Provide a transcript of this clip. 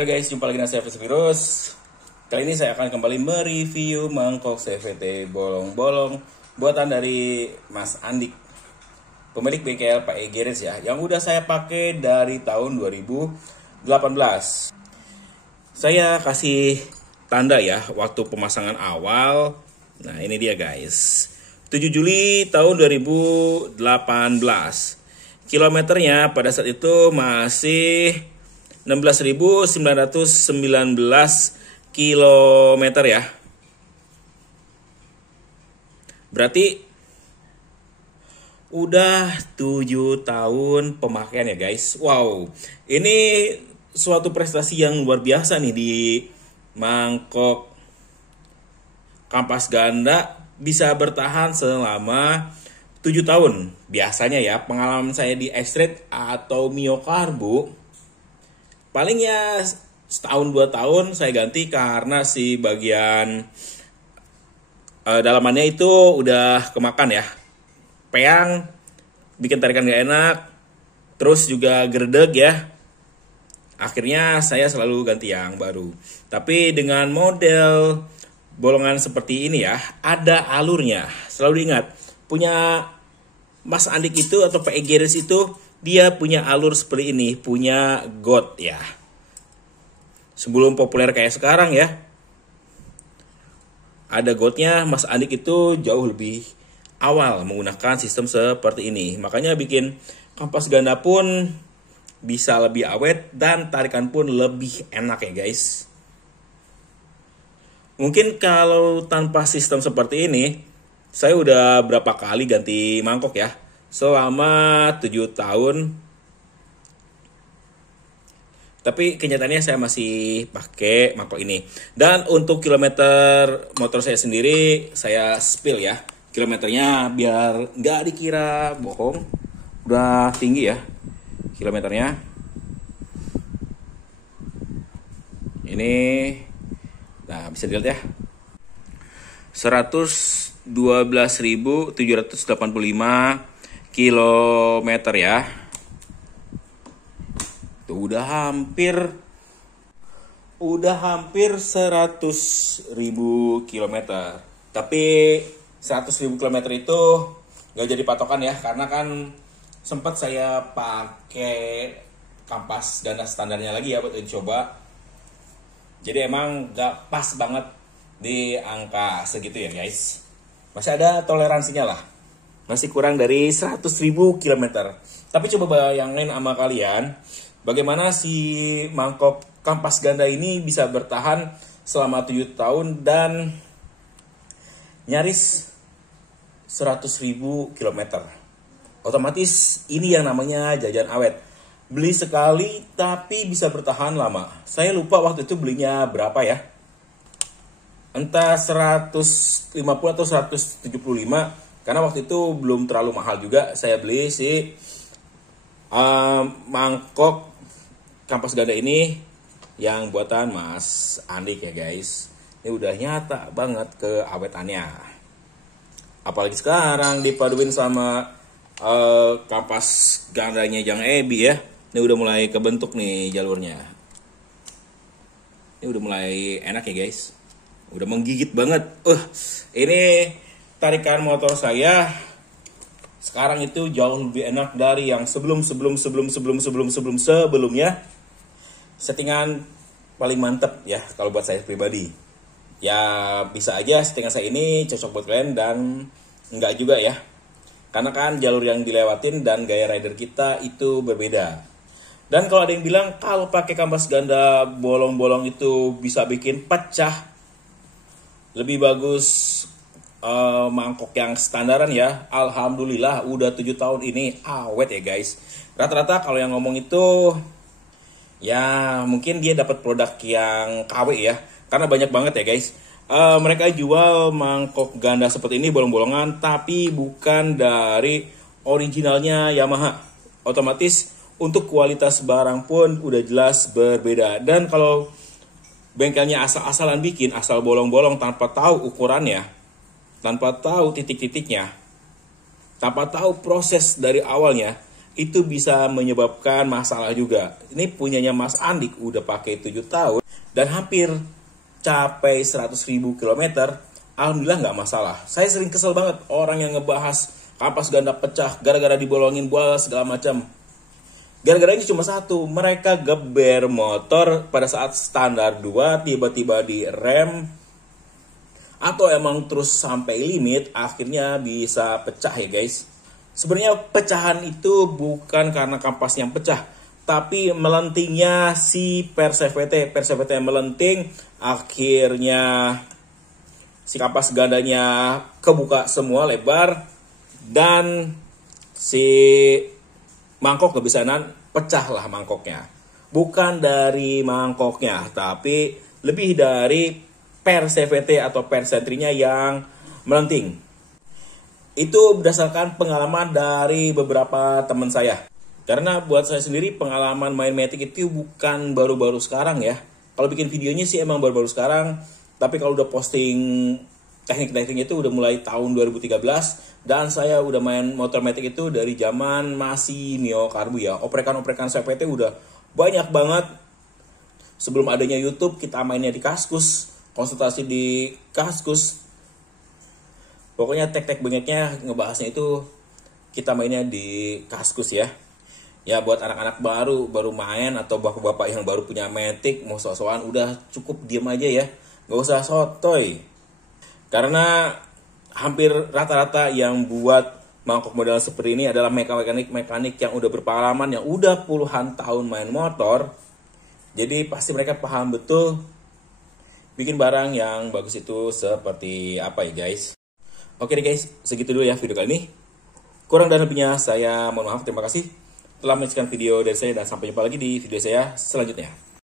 Halo guys, jumpa lagi dengan saya Virus. Kali ini saya akan kembali mereview mangkok CVT bolong-bolong buatan dari Mas Andik, pemilik bengkel Pak Egeres ya, yang udah saya pakai dari tahun 2018. Saya kasih tanda ya waktu pemasangan awal. Nah, ini dia guys. 7 Juli tahun 2018. Kilometernya pada saat itu masih 16.919 kilometer ya. Berarti udah 7 tahun pemakaian ya guys. Wow, ini suatu prestasi yang luar biasa nih di mangkok kampas ganda, bisa bertahan selama 7 tahun. Biasanya ya, pengalaman saya di X-Trade atau Mio Carbo, paling ya setahun 2 tahun saya ganti karena si bagian dalamannya itu udah kemakan ya. Peang, bikin tarikan gak enak, terus juga gerdeg ya. Akhirnya saya selalu ganti yang baru. Tapi dengan model bolongan seperti ini ya, ada alurnya. Selalu diingat, punya Mas Andik itu atau Pak Egeres itu, dia punya alur seperti ini, punya got ya. Sebelum populer kayak sekarang ya, ada gotnya. Mas Andik itu jauh lebih awal menggunakan sistem seperti ini. Makanya bikin kampas ganda pun bisa lebih awet dan tarikan pun lebih enak ya guys. Mungkin kalau tanpa sistem seperti ini, saya udah berapa kali ganti mangkok ya, selama 7 tahun. Tapi kenyataannya saya masih pakai mangkok ini. Dan untuk kilometer motor saya sendiri, saya spill ya kilometernya biar nggak dikira bohong. Udah tinggi ya kilometernya. Ini, nah bisa dilihat ya, 112.785 kilometer ya. Tuh udah hampir 100.000 kilometer. Tapi 100.000 kilometer itu gak jadi patokan ya, karena kan sempat saya pakai kampas ganda standarnya lagi ya buat dicoba. Jadi emang gak pas banget di angka segitu ya guys. Masih ada toleransinya lah. Masih kurang dari 100.000 kilometer. Tapi coba bayangin sama kalian, bagaimana si mangkok kampas ganda ini bisa bertahan selama 7 tahun dan nyaris 100.000 kilometer. Otomatis ini yang namanya jajan awet. Beli sekali tapi bisa bertahan lama. Saya lupa waktu itu belinya berapa ya. Entah 150 atau 175. Karena waktu itu belum terlalu mahal juga. Saya beli si mangkok kampas ganda ini yang buatan Mas Andik ya guys. Ini udah nyata banget keawetannya. Apalagi sekarang dipaduin sama kampas gandanya Jang Ebi ya. Ini udah mulai kebentuk nih jalurnya. Ini udah mulai enak ya guys. Udah menggigit banget. Ini tarikan motor saya sekarang itu jauh lebih enak dari yang sebelumnya. Settingan paling mantep ya kalau buat saya pribadi. Ya bisa aja settingan saya ini cocok buat kalian dan enggak juga ya. Karena kan jalur yang dilewatin dan gaya rider kita itu berbeda. Dan kalau ada yang bilang kalau pakai kampas ganda bolong-bolong itu bisa bikin pecah, lebih bagus mangkok yang standaran ya. Alhamdulillah udah 7 tahun ini awet ya guys. Rata-rata kalau yang ngomong itu ya mungkin dia dapat produk yang KW ya. Karena banyak banget ya guys. Mereka jual mangkok ganda seperti ini bolong-bolongan tapi bukan dari originalnya Yamaha. Otomatis untuk kualitas barang pun udah jelas berbeda. Dan kalau bengkelnya asal-asalan bikin, asal bolong-bolong tanpa tahu ukurannya, tanpa tahu titik-titiknya, tanpa tahu proses dari awalnya, itu bisa menyebabkan masalah juga. Ini punyanya Mas Andik udah pakai 7 tahun dan hampir capai 100.000 kilometer. Alhamdulillah nggak masalah. Saya sering kesel banget orang yang ngebahas kampas ganda pecah gara-gara dibolongin bola segala macam. Gara-garanya cuma satu, mereka geber motor pada saat standar 2 tiba-tiba di rem atau emang terus sampai limit akhirnya bisa pecah ya guys. Sebenarnya pecahan itu bukan karena kampas yang pecah, tapi melentingnya si persevete yang melenting akhirnya si kampas gandanya kebuka semua lebar dan si mangkok kebisanan pecahlah mangkoknya. Bukan dari mangkoknya, tapi lebih dari persevete atau persentrinya yang melenting. Itu berdasarkan pengalaman dari beberapa teman saya. Karena buat saya sendiri pengalaman main Matic itu bukan baru-baru sekarang ya. Kalau bikin videonya sih emang baru-baru sekarang. Tapi kalau udah posting teknik-tekniknya itu udah mulai tahun 2013 dan saya udah main motor Matic itu dari zaman masih Neo Karbu ya. Oprekan-oprekan CVT udah banyak banget. Sebelum adanya YouTube kita mainnya di Kaskus, konsultasi di Kaskus. Pokoknya tek-tek banyaknya ngebahasnya itu kita mainnya di Kaskus ya. Ya buat anak-anak baru main atau bapak-bapak yang baru punya Matic mau sok-sokan udah cukup diam aja ya. Gak usah sotoy. Karena hampir rata-rata yang buat mangkok model seperti ini adalah mekanik yang udah berpengalaman, yang udah puluhan tahun main motor. Jadi pasti mereka paham betul bikin barang yang bagus itu seperti apa ya guys. Oke deh guys, segitu dulu ya video kali ini. Kurang dan lebihnya saya mohon maaf, terima kasih telah menyaksikan video dari saya dan sampai jumpa lagi di video saya selanjutnya.